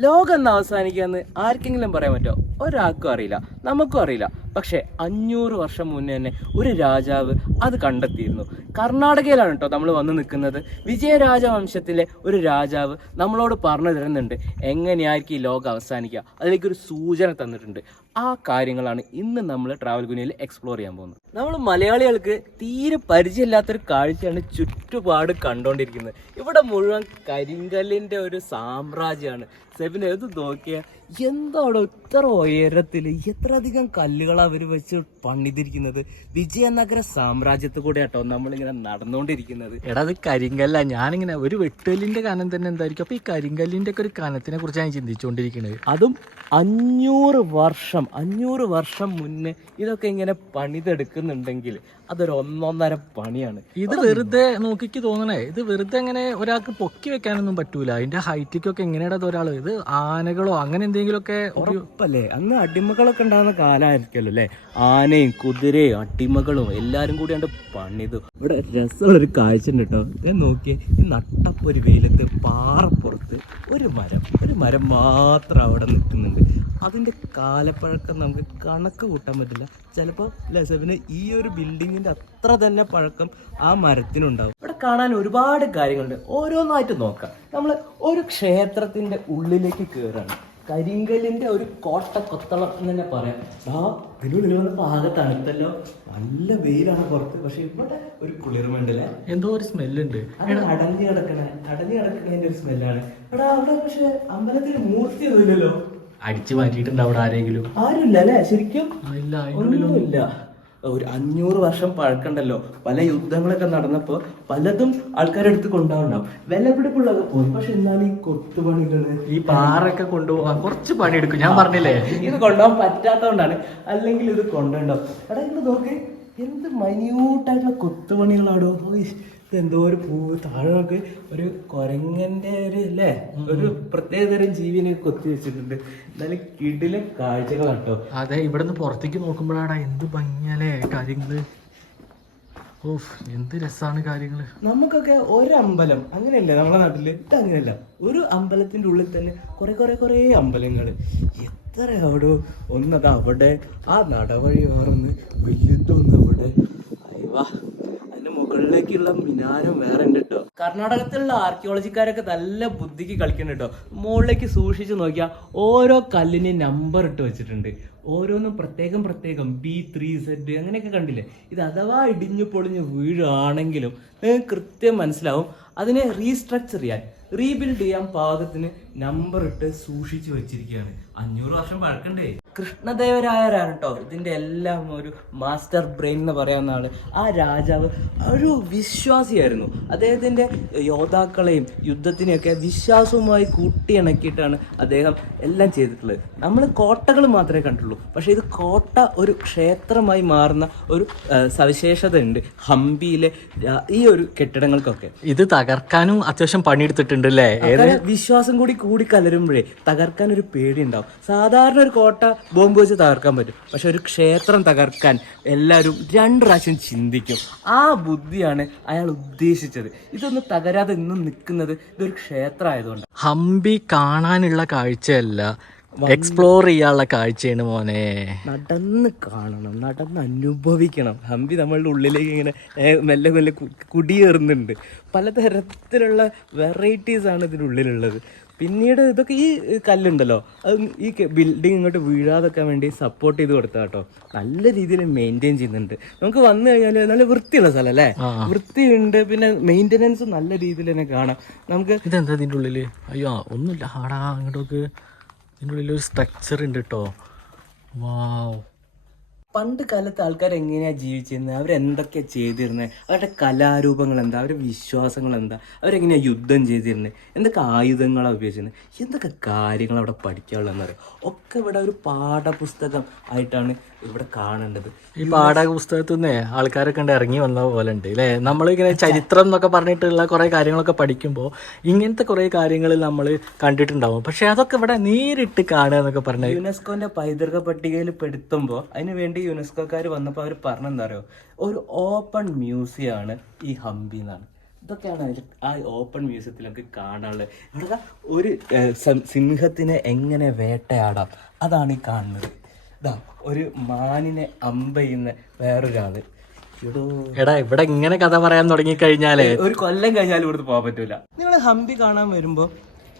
ലോകം എന്ന് അവസാനിക്കാന്ന് ആർക്കെങ്കിലും പറയാൻ പറ്റുമോ? ഒരാൾക്കും അറിയില്ല നമുക്കും അറിയില്ല. പക്ഷേ അഞ്ഞൂറ് വർഷം മുന്നേ തന്നെ ഒരു രാജാവ് അത് കണ്ടെത്തിയിരുന്നു. കർണാടകയിലാണ് കേട്ടോ നമ്മൾ വന്ന് നിൽക്കുന്നത്. വിജയരാജവംശത്തിലെ ഒരു രാജാവ് നമ്മളോട് പറഞ്ഞു തരുന്നുണ്ട് എങ്ങനെയായിരിക്കും ഈ ലോകം അവസാനിക്കുക? അതിലേക്ക് ഒരു സൂചന തന്നിട്ടുണ്ട്. ആ കാര്യങ്ങളാണ് ഇന്ന് നമ്മൾ ട്രാവൽ ഗുനിയിൽ എക്സ്പ്ലോർ ചെയ്യാൻ പോകുന്നത്. നമ്മൾ മലയാളികൾക്ക് തീരെ പരിചയമില്ലാത്തൊരു കാഴ്ചയാണ് ചുറ്റുപാട് കണ്ടുകൊണ്ടിരിക്കുന്നത് ഇവിടെ മുഴുവൻ കരിങ്കല്ലിന്റെ ഒരു സാമ്രാജ്യമാണ്. സെബിന് ഇത് നോക്കിയ എന്താണോ ഇത്ര ഉയരത്തിൽ എത്ര അധികം കല്ലുകൾ അവർ വെച്ച് പണിതിരിക്കുന്നത്? വിജയനഗര സാമ്രാജ്യത്തിൽ കൂടെ ആട്ടോ നമ്മളിങ്ങനെ നടന്നുകൊണ്ടിരിക്കുന്നത് എടാ അത് കരിങ്കല്ല. ഞാനിങ്ങനെ ഒരു വെട്ടുകല്ലിന്റെ കനം തന്നെ എന്തായിരിക്കും? അപ്പൊ ഈ കരിങ്കല്ലിന്റെ ഒക്കെ ഒരു കനത്തിനെ കുറിച്ചാണ് ചിന്തിച്ചുകൊണ്ടിരിക്കുന്നത് അതും അഞ്ഞൂറ് വർഷം അഞ്ഞൂറ് വർഷം മുന്നേ ഇതൊക്കെ ഇങ്ങനെ പണിതെടുക്കുന്നുണ്ടെങ്കിൽ അതൊരു ഒന്നൊന്നര പണിയാണ്. ഇത് വെറുതെ നോക്കിക്ക് തോന്നണേ. ഇത് വെറുതെ അങ്ങനെ ഒരാൾക്ക് പൊക്കി വെക്കാനൊന്നും പറ്റൂല. അതിന്റെ ഹൈറ്റിക്കൊക്കെ എങ്ങനെയാണ് ഒരാൾ ഇത് ആനകളോ അങ്ങനെ എന്തെങ്കിലുമൊക്കെ ഉറപ്പല്ലേ? അന്ന് അടിമകളൊക്കെ ഉണ്ടാകുന്ന കാലമായിരിക്കുമല്ലോ അല്ലേ? ആനയും കുതിരയും അടിമകളും എല്ലാരും കൂടി കണ്ട് പണിതു. ഇവിടെ രസമുള്ളൊരു കാഴ്ച ഉണ്ട് കേട്ടോ. ഞാൻ നോക്കിയേ ഈ നട്ടപ്പൊരു വെയിലത്ത് പാറപ്പുറത്ത് ഒരു മരം. ഒരു മരം മാത്രം അവിടെ നിൽക്കുന്നുണ്ട്. അതിന്റെ കാലപ്പഴക്കം നമുക്ക് കണക്ക് കൂട്ടാൻ പറ്റില്ല. ചിലപ്പോൾ ലസവിന് ഈ ഒരു ബിൽഡിങ്ങിന്റെ അത്ര തന്നെ പഴക്കം ആ മരത്തിനുണ്ടാവും. ഇവിടെ കാണാൻ ഒരുപാട് കാര്യങ്ങളുണ്ട്. ഓരോന്നായിട്ട് നോക്കാം. നമ്മൾ ഒരു ക്ഷേത്രത്തിന്റെ ഉള്ളിലേക്ക് കയറാണ് കരിങ്കല്ലിന്റെ ഒരു കോട്ട കൊത്തളം എന്ന് തന്നെ പറയാം. ആ അതിനുള്ളിൽ വന്ന പാക തണുത്തല്ലോ നല്ല വെയിലാണ് പുറത്ത്. പക്ഷെ ഇവിടെ ഒരു കുളിർമുണ്ടല്ലേ എന്തോ ഒരു സ്മെല്ലുണ്ട്. അടഞ്ഞു കിടക്കണ. അടഞ്ഞു കിടക്കണതിന്റെ ഒരു സ്മെല്ലാണ്. എടാ അവിടെ പക്ഷെ അമ്പലത്തിൽ മൂർത്തി ഒന്നുമില്ലല്ലോ. അടിച്ചു മാറ്റിയിട്ടുണ്ട് അവിടെ ആരെങ്കിലും? ആരുമില്ല അല്ലേ? ശരിക്കും ഇല്ല ഒന്നുമില്ല. ഒരു അഞ്ഞൂറ് വർഷം പഴക്കണ്ടല്ലോ. പല യുദ്ധങ്ങളൊക്കെ നടന്നപ്പോ പലതും ആൾക്കാരെടുത്ത് കൊണ്ടുപോകണ്ടാവും വിലപിടിപ്പുള്ളതൊക്കെ പോയി പക്ഷെ എന്നാലും ഈ കൊത്തുപണികൾ ഈ പാറൊക്കെ കൊണ്ടുപോകാൻ കുറച്ച് പണിയെടുക്കും. ഞാൻ പറഞ്ഞില്ലേ? ഇത് കൊണ്ടുപോകാൻ പറ്റാത്തതുകൊണ്ടാണ്. അല്ലെങ്കിൽ ഇത് കൊണ്ടുണ്ടാവും എടാ ഇത് നോക്ക്. എന്ത് മൈന്യൂട്ടായിട്ടുള്ള കൊത്തുപണികളാടോ? എന്തോ ഒരു പൂ താഴെ നോക്ക് ഒരു കുരങ്ങന്റെ ഒരു അല്ലേ ഒരു പ്രത്യേകതരം ജീവിനെ കൊത്തി വെച്ചിട്ടുണ്ട്. എന്നാലും കിടിലെ കാഴ്ചകളാട്ടോ. അതെ ഇവിടുന്ന് പുറത്തേക്ക് നോക്കുമ്പോഴാടാ എന്ത് ഭംഗിയല്ലേ കാര്യങ്ങൾ. ഓഫ് എന്ത് രസാണ് കാര്യങ്ങൾ. നമുക്കൊക്കെ ഒരു അമ്പലം. അങ്ങനെയല്ല നമ്മളെ നാട്ടിൽ? ഇത് അങ്ങനെയല്ല. ഒരു അമ്പലത്തിന്റെ ഉള്ളിൽ തന്നെ കുറെ കുറെ കുറെ അമ്പലങ്ങൾ. എത്ര അവിടെ ഒന്നത് അവിടെ. ആ നടവഴി വേറൊന്ന് വലുതൊന്ന് അവിടെ അതിന്റെ മുകളിലേക്കുള്ള മിനാരം വേറെ ഉണ്ട് കേട്ടോ കർണാടകത്തിലുള്ള ആർക്കിയോളജിക്കാരൊക്കെ നല്ല ബുദ്ധിക്ക് കളിക്കുന്നുണ്ട് കേട്ടോ മുകളിലേക്ക് സൂക്ഷിച്ചു നോക്കിയാൽ ഓരോ കല്ലിന് നമ്പർ ഇട്ട് വെച്ചിട്ടുണ്ട്. ഓരോന്നും പ്രത്യേകം പ്രത്യേകം ബി ത്രീ സെഡ് അങ്ങനെയൊക്കെ കണ്ടില്ലേ? ഇത് അഥവാ ഇടിഞ്ഞു പൊളിഞ്ഞ് വീഴാണെങ്കിലും നിങ്ങൾക്ക് കൃത്യം മനസ്സിലാവും. അതിനെ റീസ്ട്രക്ചർ ചെയ്യാൻ റീബിൽഡ് ചെയ്യാൻ പാകത്തിന് നമ്പർ ഇട്ട് സൂക്ഷിച്ചു വെച്ചിരിക്കുകയാണ്. അഞ്ഞൂറ് വർഷം പഴക്കണ്ടേ? കൃഷ്ണദേവരായരാണ് കേട്ടോ ഇതിന്റെ എല്ലാം ഒരു മാസ്റ്റർ ബ്രെയിൻ എന്ന് പറയാവുന്ന ആൾ. ആ രാജാവ് ഒരു വിശ്വാസിയായിരുന്നു. അദ്ദേഹത്തിന്റെ യോദ്ധാക്കളെയും യുദ്ധത്തിനെയൊക്കെ വിശ്വാസവുമായി കൂട്ടിയിണക്കിയിട്ടാണ് അദ്ദേഹം എല്ലാം ചെയ്തിട്ടുള്ളത്. നമ്മൾ കോട്ടകൾ മാത്രമേ കണ്ടുള്ളൂ പക്ഷേ ഇത് കോട്ട ഒരു ക്ഷേത്രമായി മാറുന്ന ഒരു സവിശേഷത ഉണ്ട് ഹംപിയിലെ ഈ ഒരു കെട്ടിടങ്ങൾക്കൊക്കെ. ഇത് തകർക്കാനും അത്യാവശ്യം പണിയെടുത്തിട്ടുണ്ട് അല്ലേ വിശ്വാസം കൂടി കൂടി കലരുമ്പോഴേ തകർക്കാൻ ഒരു പേടി ഉണ്ടാവും സാധാരണ ഒരു കോട്ട ബോംബ് വെച്ച് തകർക്കാൻ പറ്റും. പക്ഷെ ഒരു ക്ഷേത്രം തകർക്കാൻ എല്ലാവരും രണ്ട് പ്രാവശ്യം ചിന്തിക്കും. ആ ബുദ്ധിയാണ് അയാൾ ഉദ്ദേശിച്ചത്. ഇതൊന്നും തകരാതെ ഇന്നും നിൽക്കുന്നത് ഇതൊരു ക്ഷേത്രം ആയതുകൊണ്ട് ഹംപി കാണാനുള്ള കാഴ്ചയല്ല എക്സ്പ്ലോർ ചെയ്യാനുള്ള കാഴ്ചയാണ് മോനെ. നടന്ന് കാണണം നടന്ന് അനുഭവിക്കണം. ഹംപി നമ്മളുടെ ഉള്ളിലേക്ക് ഇങ്ങനെ മെല്ലെ മെല്ലെ കുടിയേറുന്നുണ്ട്. പലതരത്തിലുള്ള വെറൈറ്റീസ് ആണ് ഇതിനുള്ളിലുള്ളത്. പിന്നീട് ഇതൊക്കെ ഈ കല്ലുണ്ടല്ലോ. അത് ഈ ബിൽഡിംഗ് ഇങ്ങോട്ട് വീഴാതൊക്കെ വേണ്ടി സപ്പോർട്ട് ചെയ്ത് കൊടുത്താ കേട്ടോ നല്ല രീതിയിൽ മെയിന്റെയിൻ ചെയ്യുന്നുണ്ട്. നമുക്ക് വന്നു കഴിഞ്ഞാൽ നല്ല വൃത്തിയുള്ള സ്ഥലം അല്ലേ? വൃത്തിയുണ്ട് പിന്നെ മെയിന്റെനൻസ് നല്ല രീതിയിൽ തന്നെ കാണാം. നമുക്ക് ഇതെന്താ ഇതിന്റെ ഉള്ളിൽ? അയ്യോ ഒന്നുമില്ല. ആടാ അങ്ങോട്ടൊക്കെ ഇതിന്റെ ഉള്ളിൽ ഒരു സ്ട്രക്ചർ ഉണ്ട് കേട്ടോ വാവ് പണ്ട് കാലത്ത് ആൾക്കാർ എങ്ങനെയാ ജീവിച്ചിരുന്നത് അവരെന്തൊക്കെയാ ചെയ്തിരുന്നത് അവരുടെ കലാരൂപങ്ങൾ എന്താ അവരുടെ വിശ്വാസങ്ങൾ എന്താ അവരെങ്ങനെയാ യുദ്ധം ചെയ്തിരുന്നത് എന്തൊക്കെ ആയുധങ്ങളാണ് ഉപയോഗിച്ചിരുന്നത് എന്തൊക്കെ കാര്യങ്ങൾ അവിടെ പഠിക്കാനുള്ളത് ഒക്കെ ഇവിടെ ഒരു പാഠപുസ്തകം ആയിട്ടാണ് ഇവിടെ കാണേണ്ടത്. ഈ പാഠപുസ്തകത്തിൽ നിന്നേ ആൾക്കാരൊക്കെ ഉണ്ട് ഇറങ്ങി വന്ന പോലെ ഉണ്ട് അല്ലേ നമ്മളിങ്ങനെ ചരിത്രം എന്നൊക്കെ പറഞ്ഞിട്ടുള്ള കുറേ കാര്യങ്ങളൊക്കെ പഠിക്കുമ്പോൾ ഇങ്ങനത്തെ കുറേ കാര്യങ്ങൾ നമ്മൾ കണ്ടിട്ടുണ്ടാവും. പക്ഷെ അതൊക്കെ ഇവിടെ നേരിട്ട് കാണുക എന്നൊക്കെ പറഞ്ഞാൽ യുനെസ്കോന്റെ പൈതൃക പട്ടികയിൽ പെടുത്തുമ്പോൾ അതിന് വേണ്ടി യുനെസ്കോക്കാർ വന്നപ്പോൾ അവർ പറഞ്ഞെന്താ പറയുക ഒരു ഓപ്പൺ മ്യൂസിയം ആണ് ഈ ഹംപി എന്നാണ്. ഇതൊക്കെയാണ് അതിൽ ആ ഓപ്പൺ മ്യൂസിയത്തിലൊക്കെ കാണാനുള്ളത്. ഇവിടെ ഒരു സിംഹത്തിനെ എങ്ങനെ വേട്ടയാടാം അതാണ് ഈ കാണുന്നത്. ഇതാ ഒരു മാനിനെ അമ്പെയ്യുന്ന വേറൊരാൾ. എടോ. എടാ ഇവിടെ ഇങ്ങനെ കഥ പറയാൻ തുടങ്ങി കഴിഞ്ഞാലേ ഒരു കൊല്ലം കഴിഞ്ഞാലും ഇവിടുത്തെ പോകാൻ പറ്റൂല. നിങ്ങൾ ഹംപി കാണാൻ വരുമ്പോ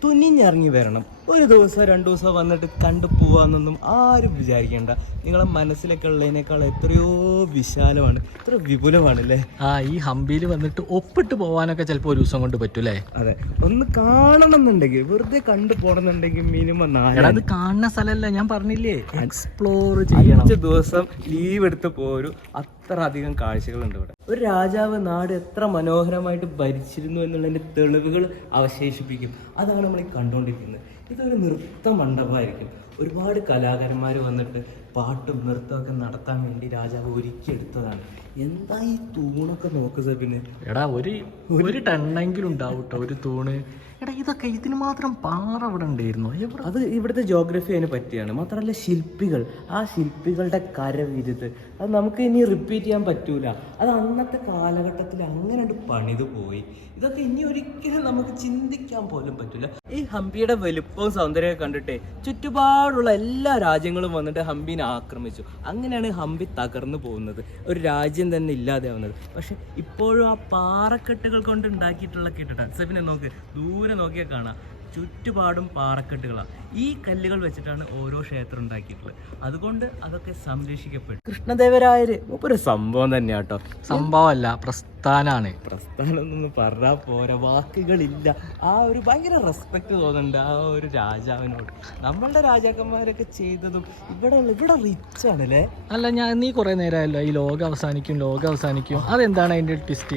തുനിഞ്ഞിറങ്ങി വരണം. ഒരു ദിവസം രണ്ടു ദിവസം വന്നിട്ട് കണ്ടു പോവാന്നൊന്നും ആരും വിചാരിക്കേണ്ട. നിങ്ങളെ മനസ്സിലൊക്കെ ഉള്ളതിനേക്കാൾ എത്രയോ വിശാലമാണ് എത്ര വിപുലമാണ് അല്ലേ ആ ഈ ഹംപിയിൽ വന്നിട്ട് ഒപ്പിട്ട് പോവാനൊക്കെ ചിലപ്പോൾ ഒരു ദിവസം കൊണ്ട് പറ്റൂലേ? അതെ. ഒന്ന് കാണണം എന്നുണ്ടെങ്കിൽ വെറുതെ കണ്ടു പോകണമെന്നുണ്ടെങ്കിൽ മിനിമം നാല് അത് കാണുന്ന സ്ഥലമല്ല ഞാൻ പറഞ്ഞില്ലേ? എക്സ്പ്ലോർ ചെയ്യണം. അഞ്ച് ദിവസം ലീവ് എടുത്ത് പോരും. അത്ര അധികം കാഴ്ചകളുണ്ട് ഇവിടെ. ഒരു രാജാവ് നാട് എത്ര മനോഹരമായിട്ട് ഭരിച്ചിരുന്നു എന്നുള്ളതിന്റെ തെളിവുകൾ അവശേഷിപ്പിക്കും. അതാണ് നമ്മൾ കണ്ടുകൊണ്ടിരിക്കുന്നത്. ഇതൊരു നൃത്ത മണ്ഡപമായിരിക്കും. ഒരുപാട് കലാകാരന്മാർ വന്നിട്ട് പാട്ടും നൃത്തമൊക്കെ നടത്താൻ വേണ്ടി രാജാവ് ഒരുക്കിയെടുത്തതാണ് എന്താ ഈ തൂണൊക്കെ നോക്കുക പിന്നെ എടാ ഒരു ഒരു ടണ്ണെങ്കിലും ഉണ്ടാവും കേട്ടോ ഒരു തൂണ് എടാ ഇതൊക്കെ ഇതിന് മാത്രം പാറ ഇവിടെ ഉണ്ടായിരുന്നു. അത് ഇവിടുത്തെ ജോഗ്രഫി അതിന് പറ്റിയാണ്. മാത്രമല്ല ശില്പികൾ. ആ ശില്പികളുടെ കരവിരുത് അത് നമുക്ക് ഇനി റിപ്പീറ്റ് ചെയ്യാൻ പറ്റൂല. അത് അന്നത്തെ കാലഘട്ടത്തിൽ അങ്ങനെ പണിത് പോയി. ഇതൊക്കെ ഇനി ഒരിക്കലും നമുക്ക് ചിന്തിക്കാൻ പോലും പറ്റൂല. ഈ ഹംപിയുടെ വലുപ്പവും സൗന്ദര്യമൊക്കെ കണ്ടിട്ട് ചുറ്റുപാടുള്ള എല്ലാ രാജ്യങ്ങളും വന്നിട്ട് ഹംപിനെ ആക്രമിച്ചു. അങ്ങനെയാണ് ഹംപി തകർന്നു പോകുന്നത്. ഒരു രാജ്യം തന്നെ ഇല്ലാതെ ആവുന്നത് പക്ഷെ ഇപ്പോഴും ആ പാറക്കെട്ടുകൾ കൊണ്ട് ഉണ്ടാക്കിയിട്ടുള്ള കെട്ടിടം. സെബിനെ നോക്ക് ദൂരെ നോക്കിയാൽ കാണാം. ചുറ്റുപാടും പാറക്കെട്ടുകളാണ് ഈ കല്ലുകൾ വെച്ചിട്ടാണ് ഓരോ ക്ഷേത്രം ഉണ്ടാക്കിയിട്ടുള്ളത്. അതുകൊണ്ട് അതൊക്കെ സംരക്ഷിക്കപ്പെടും. കൃഷ്ണദേവരായര്. ഒരു സംഭവം തന്നെയാട്ടോ. സംഭവമല്ല പ്രസ്ഥാനാണ്. പ്രസ്ഥാനം എന്നൊന്നും പറഞ്ഞാൽ പോരാ വാക്കുകളില്ല. ആ ഒരു ഭയങ്കര റെസ്പെക്ട് തോന്നുന്നുണ്ട് ആ ഒരു രാജാവിനോട്. നമ്മളുടെ രാജാക്കന്മാരൊക്കെ ചെയ്തതും ഇവിടെ ഇവിടെ റിച്ച് ആണല്ലേ? അല്ല ഞാൻ നീ കുറെ നേരമല്ലോ ഈ ലോകം അവസാനിക്കും ലോകം അവസാനിക്കും. അതെന്താണ് അതിന്റെ ട്വിസ്റ്റ്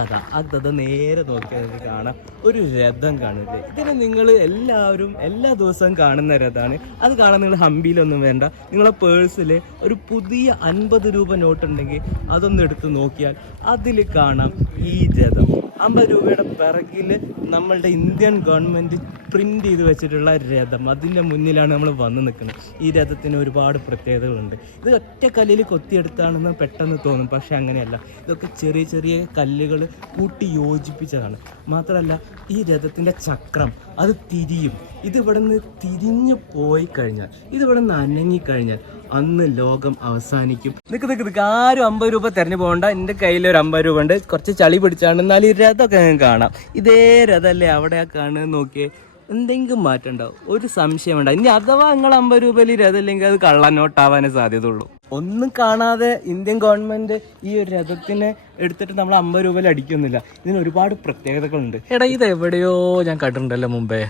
കഥ ആ കഥ നേരെ നോക്കിയാൽ കാണാം. ഒരു രഥം കാണില്ലേ ഇതിന് നിങ്ങൾ എല്ലാവരും എല്ലാ ദിവസവും കാണുന്ന രഥാണ് അത് കാണാൻ നിങ്ങൾ ഹംപിയിലൊന്നും വേണ്ട. നിങ്ങളെ പേഴ്സിൽ ഒരു പുതിയ അൻപത് രൂപ നോട്ടുണ്ടെങ്കിൽ അതൊന്ന് എടുത്ത് നോക്കിയാൽ അതിൽ കാണാം ഈ രഥം അമ്പത് രൂപയുടെ പിറകിൽ നമ്മളുടെ ഇന്ത്യൻ ഗവൺമെന്റ് പ്രിന്റ് ചെയ്ത് വെച്ചിട്ടുള്ള രഥം. അതിന്റെ മുന്നിലാണ് നമ്മൾ വന്ന് നിൽക്കുന്നത്. ഈ രഥത്തിന് ഒരുപാട് പ്രത്യേകതകളുണ്ട്. ഇത് ഒറ്റ കല്ലിൽ കൊത്തിയെടുത്താണെന്ന് പെട്ടെന്ന് തോന്നും പക്ഷേ അങ്ങനെയല്ല. ഇതൊക്കെ ചെറിയ ചെറിയ കല്ലുകൾ കൂട്ടി യോജിപ്പിച്ചതാണ്. മാത്രമല്ല ഈ രഥത്തിന്റെ ചക്രം അത് തിരിയും. ഇത് ഇവിടെ നിന്ന് തിരിഞ്ഞു പോയി കഴിഞ്ഞാൽ ഇത് ഇവിടെ നിന്ന് അനങ്ങിക്കഴിഞ്ഞാൽ അന്ന് ലോകം അവസാനിക്കും. നിക്ക് നിക്ക് നിൽക്ക് ആരും അമ്പത് രൂപ തിരഞ്ഞു പോകണ്ട. എന്റെ കയ്യിൽ ഒരു അമ്പത് രൂപ ഉണ്ട്. കുറച്ച് ചളി പിടിച്ചാണ്. എന്നാൽ ഈ നിങ്ങൾക്ക് കാണാം. ഇതേ രഥമല്ലേ അവിടെ കാണുന്നത് നോക്കിയേ. എന്തെങ്കിലും മാറ്റം ഉണ്ടാവും. ഒരു സംശയം ഉണ്ടാവും. ഇനി അഥവാ നിങ്ങൾ അമ്പത് രൂപയിൽ രഥമില്ലെങ്കിൽ അത് കള്ളനോട്ടാവാനേ സാധ്യതയുള്ളൂ. ഒന്നും കാണാതെ ഇന്ത്യൻ ഗവൺമെന്റ് ഈ ഒരു രഥത്തിനെ എടുത്തിട്ട് നമ്മൾ അമ്പത് രൂപയിൽ അടിക്കുന്നില്ല. ഇതിന് ഒരുപാട് പ്രത്യേകതകളുണ്ട്. എടാ ഇത് എവിടെയോ ഞാൻ കണ്ടിട്ടുണ്ടല്ലോ മുമ്പേ.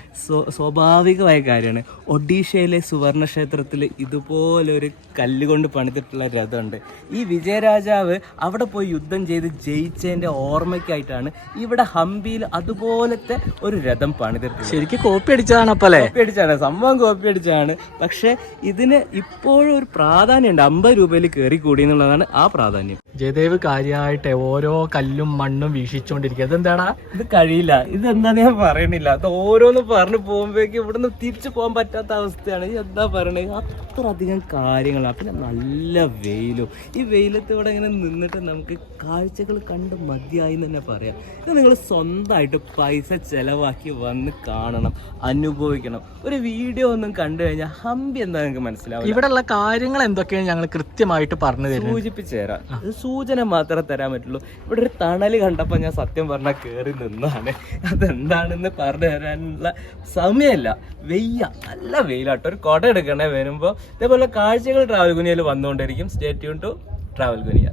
സ്വാഭാവികമായ കാര്യമാണ്. ഒഡീഷയിലെ സുവർണ ക്ഷേത്രത്തിൽ ഇതുപോലൊരു കല്ലുകൊണ്ട് പണിതിട്ടുള്ള രഥമുണ്ട്. ഈ വിജയരാജാവ് അവിടെ പോയി യുദ്ധം ചെയ്ത് ജയിച്ചതിന്റെ ഓർമ്മയ്ക്കായിട്ടാണ് ഇവിടെ ഹംപിയിൽ അതുപോലത്തെ ഒരു രഥം പണിതിട്ടുള്ളത്. ശരിക്കും കോപ്പി അടിച്ചതാണ് അപ്പല്ലേ? കോപ്പി അടിച്ചാണ് സംഭവം കോപ്പി അടിച്ചാണ് പക്ഷെ ഇതിന് ഇപ്പോഴും ഒരു പ്രാധാന്യമുണ്ട്. അമ്പത് രൂപയിൽ കയറി കൂടി എന്നുള്ളതാണ് ആ പ്രാധാന്യം. ജയദേവ് കാര്യമായിട്ട് ഓരോ കല്ലും മണ്ണും വീക്ഷിച്ചോണ്ടിരിക്കുക അതെന്താടാ ഇത് കഴിയില്ല. ഇതെന്താ ഞാൻ പറയണില്ല. അത് ഓരോന്ന് പറഞ്ഞു പോകുമ്പോഴേക്കും ഇവിടുന്ന് തിരിച്ചു പോകാൻ പറ്റാത്ത അവസ്ഥയാണ്. എന്താ പറയണേ? അത്ര അധികം കാര്യങ്ങളാണ് പിന്നെ നല്ല വെയിലും. ഈ വെയിലത്ത് ഇവിടെ ഇങ്ങനെ നിന്നിട്ട് നമുക്ക് കാഴ്ചകൾ കണ്ട് മതിയായി എന്ന് തന്നെ പറയാം. ഇത് നിങ്ങൾ സ്വന്തമായിട്ട് പൈസ ചെലവാക്കി വന്ന് കാണണം അനുഭവിക്കണം. ഒരു വീഡിയോ ഒന്നും കണ്ടു കഴിഞ്ഞാൽ ഹമ്പി എന്താ നിങ്ങൾക്ക് മനസ്സിലാവും ഇവിടെയുള്ള കാര്യങ്ങൾ എന്തൊക്കെയാണ് ഞങ്ങൾ കൃത്യമായിട്ട് പറഞ്ഞു തരും സൂചിപ്പിച്ചു തരാം. സൂചന മാത്രമേ തരാൻ പറ്റുള്ളൂ. ഇവിടെ ഒരു തണൽ കണ്ടപ്പോൾ ഞാൻ സത്യം പറഞ്ഞാൽ കയറി നിന്നാണ്. അതെന്താണെന്ന് പറഞ്ഞു തരാനുള്ള സമയമല്ല വെയ്യ നല്ല വെയിലാട്ടോ. ഒരു കുട എടുക്കണേ വരുമ്പോൾ ഇതേപോലെ കാഴ്ചകൾ ട്രാവൽ ഗുനിയയിൽ വന്നുകൊണ്ടിരിക്കും. Stay tune to travel Kuniya